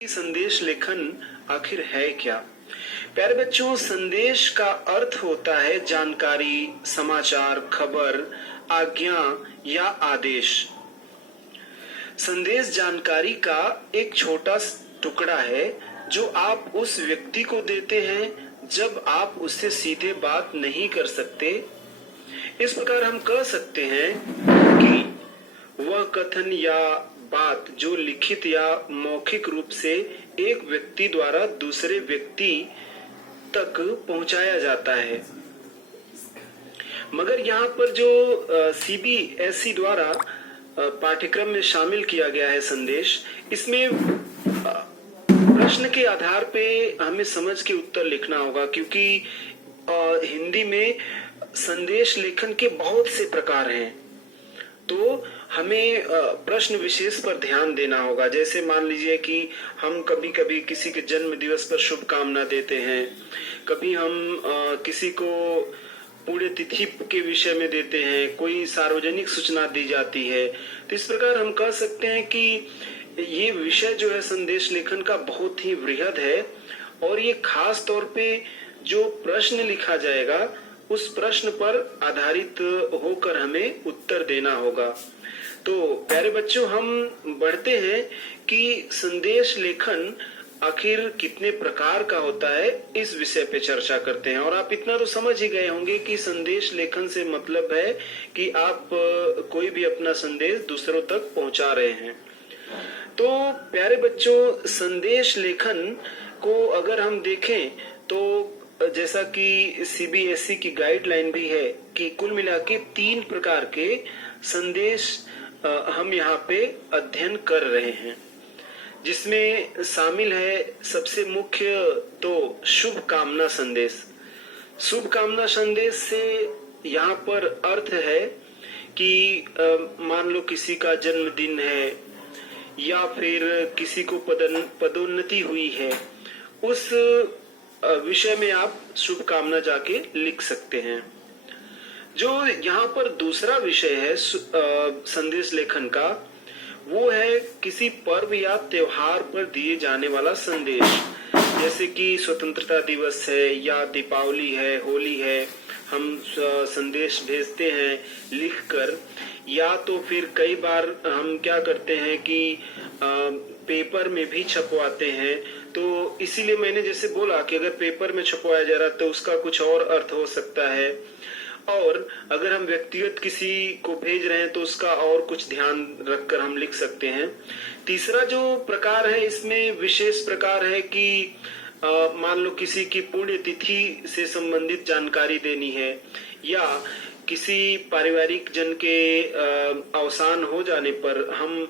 संदेश लेखन आखिर है क्या? प्यारे बच्चों, संदेश का अर्थ होता है जानकारी, समाचार, खबर, आज्ञा या आदेश। संदेश जानकारी का एक छोटा टुकड़ा है जो आप उस व्यक्ति को देते हैं जब आप उससे सीधे बात नहीं कर सकते। इस प्रकार हम कह सकते हैं कि वह कथन या बात जो लिखित या मौखिक रूप से एक व्यक्ति द्वारा दूसरे व्यक्ति तक पहुंचाया जाता है। मगर यहाँ पर जो सीबीएसई द्वारा पाठ्यक्रम में शामिल किया गया है संदेश, इसमें प्रश्न के आधार पे हमें समझ के उत्तर लिखना होगा, क्योंकि हिंदी में संदेश लेखन के बहुत से प्रकार हैं। तो हमें प्रश्न विशेष पर ध्यान देना होगा। जैसे मान लीजिए कि हम कभी कभी किसी के जन्म दिवस पर शुभकामना देते हैं, कभी हम किसी को पुण्यतिथि के विषय में देते हैं, कोई सार्वजनिक सूचना दी जाती है। तो इस प्रकार हम कह सकते हैं कि ये विषय जो है संदेश लेखन का बहुत ही वृहद है, और ये खास तौर पे जो प्रश्न लिखा जाएगा उस प्रश्न पर आधारित होकर हमें उत्तर देना होगा। तो प्यारे बच्चों, हम बढ़ते हैं कि संदेश लेखन आखिर कितने प्रकार का होता है, इस विषय पे चर्चा करते हैं। और आप इतना तो समझ ही गए होंगे कि संदेश लेखन से मतलब है कि आप कोई भी अपना संदेश दूसरों तक पहुंचा रहे हैं। तो प्यारे बच्चों, संदेश लेखन को अगर हम देखें तो जैसा कि सीबीएसई की गाइडलाइन भी है कि कुल मिला के 3 प्रकार के संदेश हम यहाँ पे अध्ययन कर रहे हैं, जिसमें शामिल है सबसे मुख्य तो शुभ कामना संदेश। शुभ कामना संदेश से यहाँ पर अर्थ है कि मान लो किसी का जन्मदिन है या फिर किसी को पदोन्नति हुई है, उस विषय में आप शुभकामना जाके लिख सकते हैं। जो यहाँ पर दूसरा विषय है संदेश लेखन का, वो है किसी पर्व या त्योहार पर दिए जाने वाला संदेश। जैसे कि स्वतंत्रता दिवस है या दीपावली है, होली है, हम संदेश भेजते हैं लिखकर। या तो फिर कई बार हम क्या करते हैं कि पेपर में भी छपवाते हैं। तो इसीलिए मैंने जैसे बोला कि अगर पेपर में छपवाया जा रहा है तो उसका कुछ और अर्थ हो सकता है, और अगर हम व्यक्तिगत किसी को भेज रहे हैं तो उसका और कुछ ध्यान रखकर हम लिख सकते हैं। तीसरा जो प्रकार है, इसमें विशेष प्रकार है कि मान लो किसी की पुण्यतिथि से संबंधित जानकारी देनी है, या किसी पारिवारिक जन के अवसान हो जाने पर हम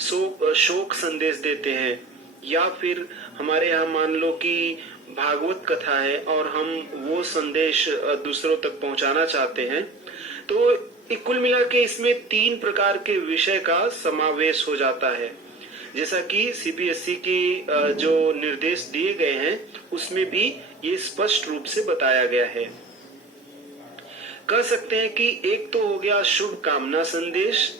शोक संदेश देते हैं, या फिर हमारे यहाँ मान लो कि भागवत कथा है और हम वो संदेश दूसरों तक पहुंचाना चाहते हैं। तो कुल मिला के इसमें 3 प्रकार के विषय का समावेश हो जाता है। जैसा कि सीबीएसई की जो निर्देश दिए गए हैं उसमें भी ये स्पष्ट रूप से बताया गया है। कह सकते हैं कि एक तो हो गया शुभ कामना संदेश,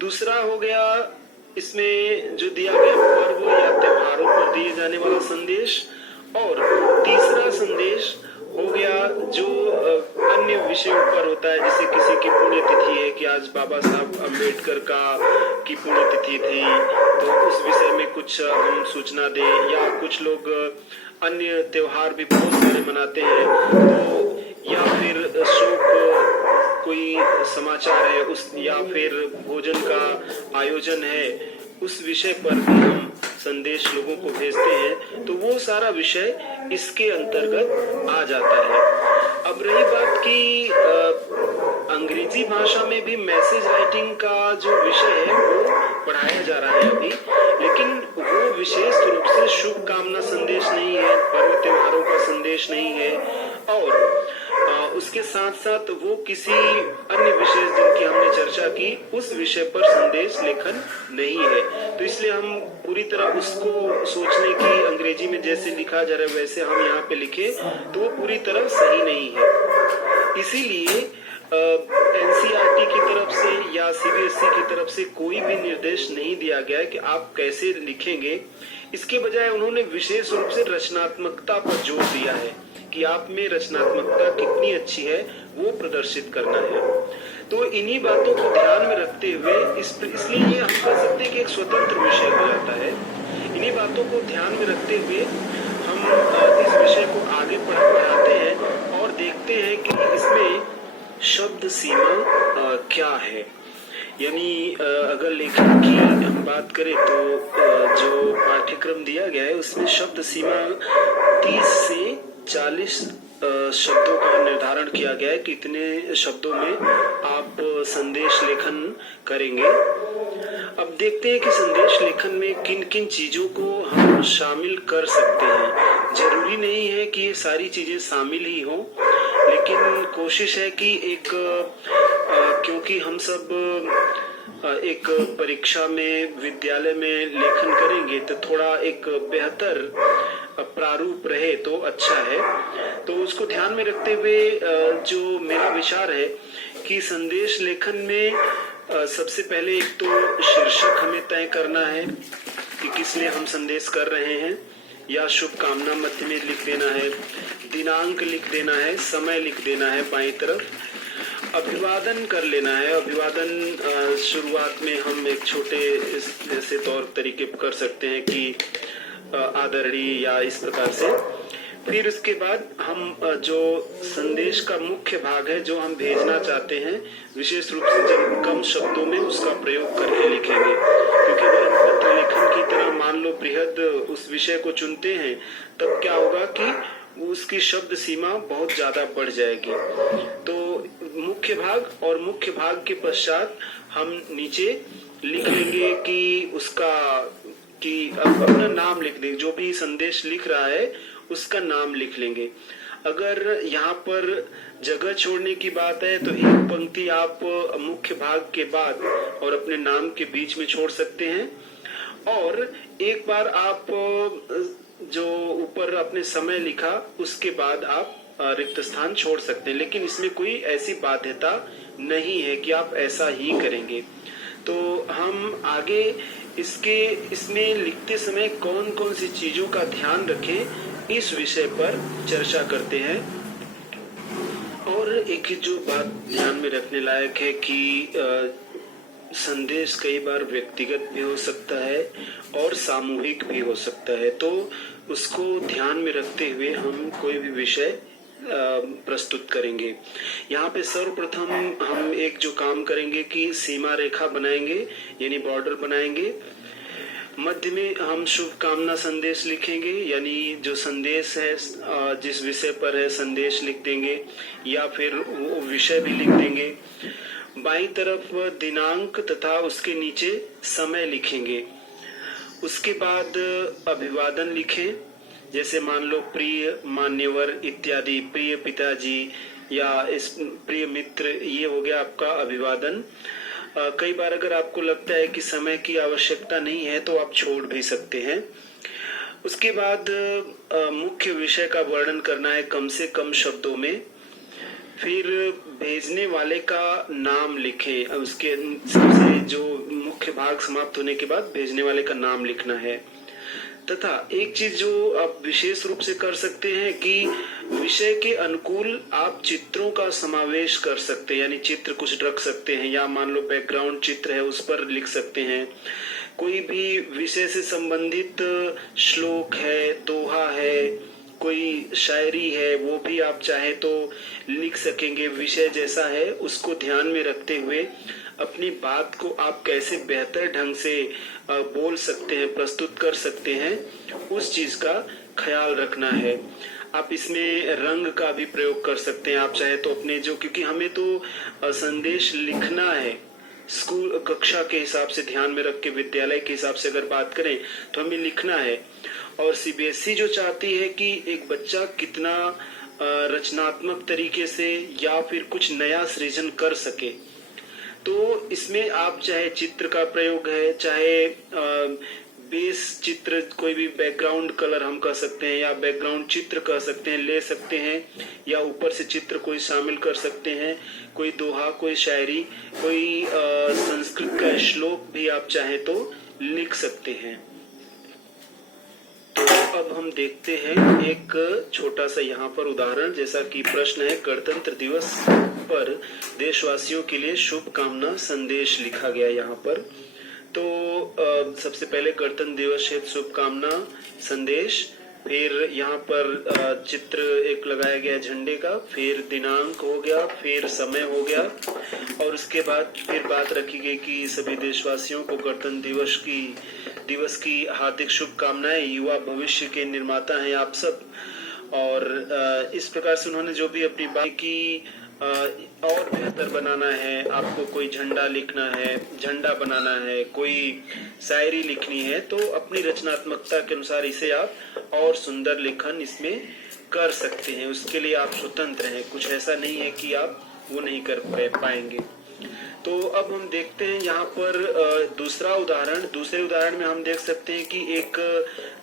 दूसरा हो गया इसमें जो दिया गया पर्व या त्योहारों पर दिए जाने वाला संदेश, और तीसरा संदेश हो गया जो अन्य विषयों पर होता है। जैसे किसी की पुण्यतिथि है कि आज बाबा साहब अम्बेडकर की पुण्यतिथि थी, तो उस विषय में कुछ हम सूचना दें। या कुछ लोग अन्य त्योहार भी बहुत सारे मनाते हैं, तो या फिर शोक कोई समाचार है उस, या फिर भोजन का आयोजन है, उस विषय पर भी हम संदेश लोगों को भेजते हैं। तो वो सारा विषय इसके अंतर्गत आ जाता है। अब रही बात की अंग्रेजी भाषा में भी मैसेज राइटिंग का जो विषय है वो पढ़ाया जा रहा है अभी, लेकिन वो विशेष रूप से शुभ कामना संदेश नहीं है, पर्व त्योहारों का संदेश नहीं है, और उसके साथ साथ वो किसी अन्य विषय जिनकी हमने चर्चा की उस विषय पर संदेश लेखन नहीं है। तो इसलिए हम पूरी तरह उसको सोचने की अंग्रेजी में जैसे लिखा जा रहा है वैसे हम यहाँ पे लिखे तो वो पूरी तरह सही नहीं है। इसीलिए एनसीईआरटी की तरफ से या सीबीएसई की तरफ से कोई भी निर्देश नहीं दिया गया है कि आप कैसे लिखेंगे। इसके बजाय उन्होंने विशेष रूप से रचनात्मकता पर जोर दिया है कि आप में रचनात्मकता कितनी अच्छी है वो प्रदर्शित करना है। तो इन्हीं बातों को ध्यान में रखते हुए इसलिए ये हम कह सकते हैं कि एक स्वतंत्र विषय हो जाता है। इन्हीं बातों को ध्यान में रखते हुए हम इस विषय को आगे बढ़ाते हैं और देखते हैं कि इसमें शब्द सीमा क्या है। यानी अगर लेखन की हम बात करें तो जो पाठ्यक्रम दिया गया है उसमें शब्द सीमा 30 से 40 शब्दों का निर्धारण किया गया है कि इतने शब्दों में आप संदेश लेखन करेंगे। अब देखते हैं कि संदेश लेखन में किन किन चीजों को हम शामिल कर सकते हैं। जरूरी नहीं है कि ये सारी चीजें शामिल ही हों, लेकिन कोशिश है कि एक क्योंकि हम सब एक परीक्षा में विद्यालय में लेखन करेंगे तो थोड़ा एक बेहतर प्रारूप रहे तो अच्छा है। तो उसको ध्यान में रखते हुए जो मेरा विचार है कि संदेश लेखन में सबसे पहले एक तो शीर्षक हमें तय करना है कि किस लिए हम संदेश कर रहे हैं, या शुभकामना मध्य में लिख देना है, दिनांक लिख देना है, समय लिख देना है बाईं तरफ, अभिवादन कर लेना है। अभिवादन शुरुआत में हम एक छोटे ऐसे तौर तरीके कर सकते हैं कि आदरणीय या इस प्रकार से। फिर उसके बाद हम जो संदेश का मुख्य भाग है जो हम भेजना चाहते हैं, विशेष रूप से जब कम शब्दों में उसका प्रयोग करके लिखेंगे, क्योंकि अगर हम पत्र लेखन की तरह मान लो बृहद उस विषय को चुनते हैं तब क्या होगा कि उसकी शब्द सीमा बहुत ज्यादा बढ़ जाएगी। तो मुख्य भाग और मुख्य भाग के पश्चात हम नीचे लिख लेंगे कि उसका कि अपना नाम लिख देंगे, जो भी संदेश लिख रहा है उसका नाम लिख लेंगे। अगर यहाँ पर जगह छोड़ने की बात है तो एक पंक्ति आप मुख्य भाग के बाद और अपने नाम के बीच में छोड़ सकते हैं, और एक बार आप जो ऊपर अपने समय लिखा उसके बाद आप रिक्त स्थान छोड़ सकते हैं, लेकिन इसमें कोई ऐसी बाध्यता नहीं है कि आप ऐसा ही करेंगे। तो हम आगे इसमें लिखते समय कौन कौन सी चीजों का ध्यान रखें इस विषय पर चर्चा करते हैं। और एक जो बात ध्यान में रखने लायक है कि संदेश कई बार व्यक्तिगत भी हो सकता है और सामूहिक भी हो सकता है, तो उसको ध्यान में रखते हुए हम कोई भी विषय प्रस्तुत करेंगे। यहाँ पे सर्वप्रथम हम एक जो काम करेंगे कि सीमा रेखा बनाएंगे, यानी बॉर्डर बनाएंगे। मध्य में हम शुभकामना संदेश लिखेंगे, यानी जो संदेश है जिस विषय पर है संदेश लिख देंगे, या फिर वो विषय भी लिख देंगे। बाईं तरफ दिनांक तथा उसके नीचे समय लिखेंगे। उसके बाद अभिवादन लिखें, जैसे मान लो प्रिय मान्यवर इत्यादि, प्रिय पिताजी या इस प्रिय मित्र, ये हो गया आपका अभिवादन। कई बार अगर आपको लगता है कि समय की आवश्यकता नहीं है तो आप छोड़ भी सकते हैं। उसके बाद मुख्य विषय का वर्णन करना है कम से कम शब्दों में। फिर भेजने वाले का नाम लिखें, उसके सबसे जो मुख्य भाग समाप्त होने के बाद भेजने वाले का नाम लिखना है। तथा एक चीज जो आप विशेष रूप से कर सकते हैं कि विषय के अनुकूल आप चित्रों का समावेश कर सकते हैं, यानी चित्र कुछ रख सकते हैं, या मान लो बैकग्राउंड चित्र है उस पर लिख सकते हैं। कोई भी विषय से संबंधित श्लोक है, दोहा है, कोई शायरी है, वो भी आप चाहे तो लिख सकेंगे। विषय जैसा है उसको ध्यान में रखते हुए अपनी बात को आप कैसे बेहतर ढंग से बोल सकते हैं, प्रस्तुत कर सकते हैं, उस चीज का ख्याल रखना है। आप इसमें रंग का भी प्रयोग कर सकते हैं। आप चाहे तो अपने जो, क्योंकि हमें तो संदेश लिखना है स्कूल कक्षा के हिसाब से ध्यान में रख के, विद्यालय के हिसाब से अगर बात करें तो हमें लिखना है। और सीबीएसई जो चाहती है कि एक बच्चा कितना रचनात्मक तरीके से या फिर कुछ नया सृजन कर सके, तो इसमें आप चाहे चित्र का प्रयोग है, चाहे बेस चित्र, कोई भी बैकग्राउंड कलर हम कह सकते हैं या बैकग्राउंड चित्र कह सकते हैं, ले सकते हैं, या ऊपर से चित्र कोई शामिल कर सकते हैं। कोई दोहा, कोई शायरी, कोई संस्कृत का श्लोक भी आप चाहे तो लिख सकते हैं। अब हम देखते हैं एक छोटा सा यहाँ पर उदाहरण, जैसा कि प्रश्न है गणतंत्र दिवस पर देशवासियों के लिए शुभकामना संदेश लिखा गया यहाँ पर। तो सबसे पहले गणतंत्र दिवस हेतु शुभकामना संदेश, फिर यहाँ पर चित्र एक लगाया गया झंडे का, फिर दिनांक हो गया, फिर समय हो गया, और उसके बाद फिर बात रखी गई कि सभी देशवासियों को गणतंत्र दिवस की हार्दिक शुभकामनाएं, युवा भविष्य के निर्माता हैं आप सब। और इस प्रकार से उन्होंने जो भी अपनी बात की, और बेहतर बनाना है, आपको कोई झंडा लिखना है, झंडा बनाना है, कोई शायरी लिखनी है, तो अपनी रचनात्मकता के अनुसार इसे आप और सुंदर लेखन इसमें कर सकते हैं। उसके लिए आप स्वतंत्र हैं, कुछ ऐसा नहीं है कि आप वो नहीं कर पाएंगे। तो अब हम देखते हैं यहाँ पर दूसरे उदाहरण में हम देख सकते हैं कि एक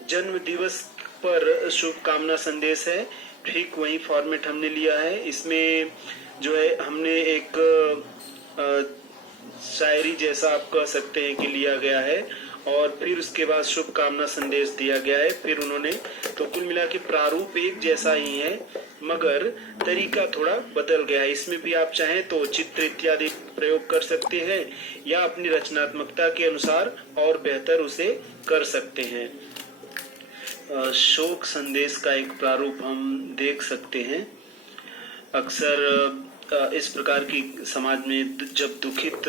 जन्म दिवस पर शुभकामना संदेश है। ठीक वही फॉर्मेट हमने लिया है। इसमें जो है हमने एक शायरी जैसा आप कह सकते हैं कि लिया गया है, और फिर उसके बाद शुभकामना संदेश दिया गया है। फिर उन्होंने, तो कुल मिला के प्रारूप एक जैसा ही है, मगर तरीका थोड़ा बदल गया है। इसमें भी आप चाहें तो चित्र इत्यादि प्रयोग कर सकते हैं, या अपनी रचनात्मकता के अनुसार और बेहतर उसे कर सकते हैं। शोक संदेश का एक प्रारूप हम देख सकते हैं। अक्सर इस प्रकार की समाज में जब दुखित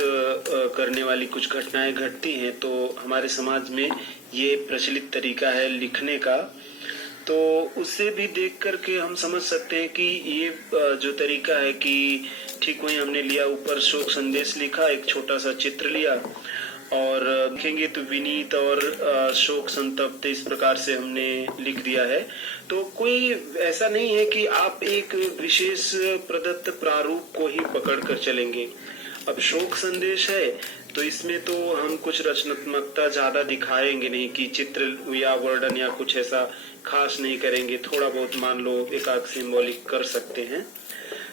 करने वाली कुछ घटनाएं घटती हैं, तो हमारे समाज में ये प्रचलित तरीका है लिखने का। तो उससे भी देख करके हम समझ सकते हैं कि ये जो तरीका है कि ठीक वही हमने लिया, ऊपर शोक संदेश लिखा, एक छोटा सा चित्र लिया, और लिखेंगे तो विनीत और शोक संतप्त, इस प्रकार से हमने लिख दिया है। तो कोई ऐसा नहीं है कि आप एक विशेष प्रदत्त प्रारूप को ही पकड़ कर चलेंगे। अब शोक संदेश है तो इसमें तो हम कुछ रचनात्मकता ज्यादा दिखाएंगे नहीं कि चित्र या वर्णन या कुछ ऐसा खास नहीं करेंगे, थोड़ा बहुत मान लो एकाक सिंबॉलिक कर सकते हैं।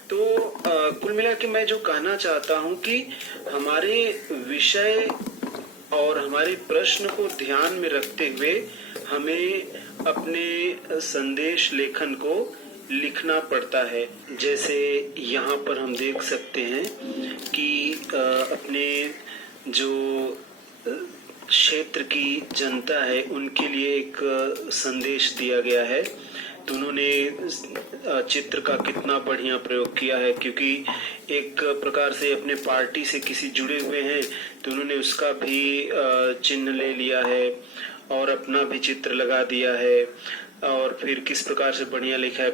तो कुल मिला के मैं जो कहना चाहता हूं कि हमारे विषय और हमारे प्रश्न को ध्यान में रखते हुए हमें अपने संदेश लेखन को लिखना पड़ता है। जैसे यहाँ पर हम देख सकते हैं कि अपने जो क्षेत्र की जनता है उनके लिए एक संदेश दिया गया है। तो उन्होंने चित्र का कितना बढ़िया प्रयोग किया है, क्योंकि एक प्रकार से अपने पार्टी से किसी जुड़े हुए हैं, तो उन्होंने उसका भी चिन्ह ले लिया है और अपना भी चित्र लगा दिया है, और फिर किस प्रकार से बढ़िया लिखा है।